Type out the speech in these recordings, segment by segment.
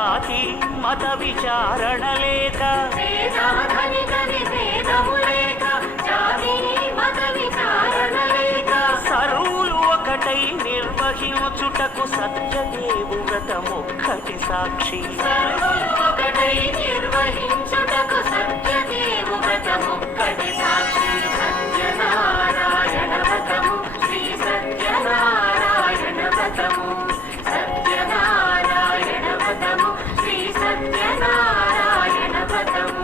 జాతి మత విచారణ లేక సరువులు ఒకటై నిర్వహించుటకు సత్యదేవు వ్రతమొక్కటి సాక్షి. సత్యనారాయణ వ్రతము శ్రీ సత్యనారాయణ వ్రతము సత్యనారాయణ వ్రతము శ్రీ సత్యనారాయణ వ్రతము.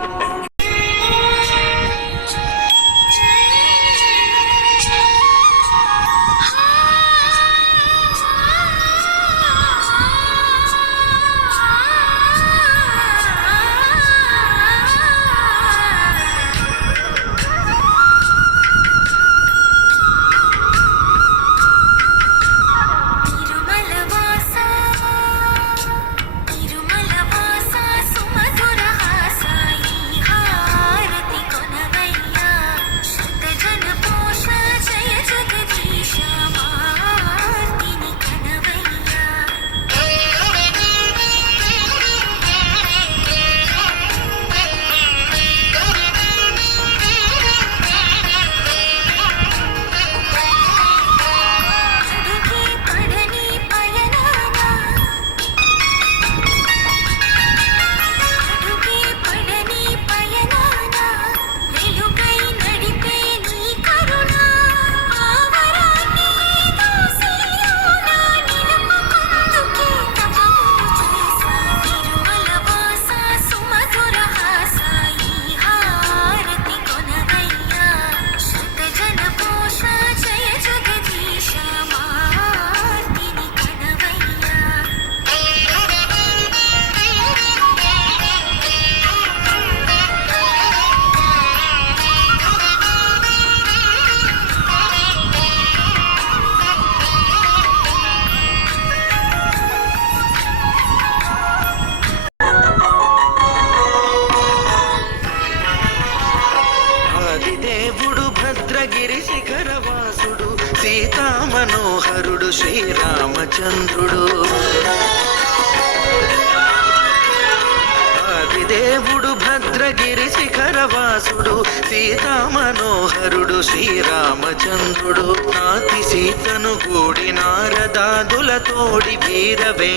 భద్రగిరి శిఖరవాసుడు సీతా మనోహరుడు శ్రీరామచంద్రుడు. ఆదిదేవుడు భద్రగిరి శిఖరవాసుడు సీతా మనోహరుడు శ్రీరామచంద్రుడు. నాతి సీతను గూడి నారదాదుల తోడి వీరవే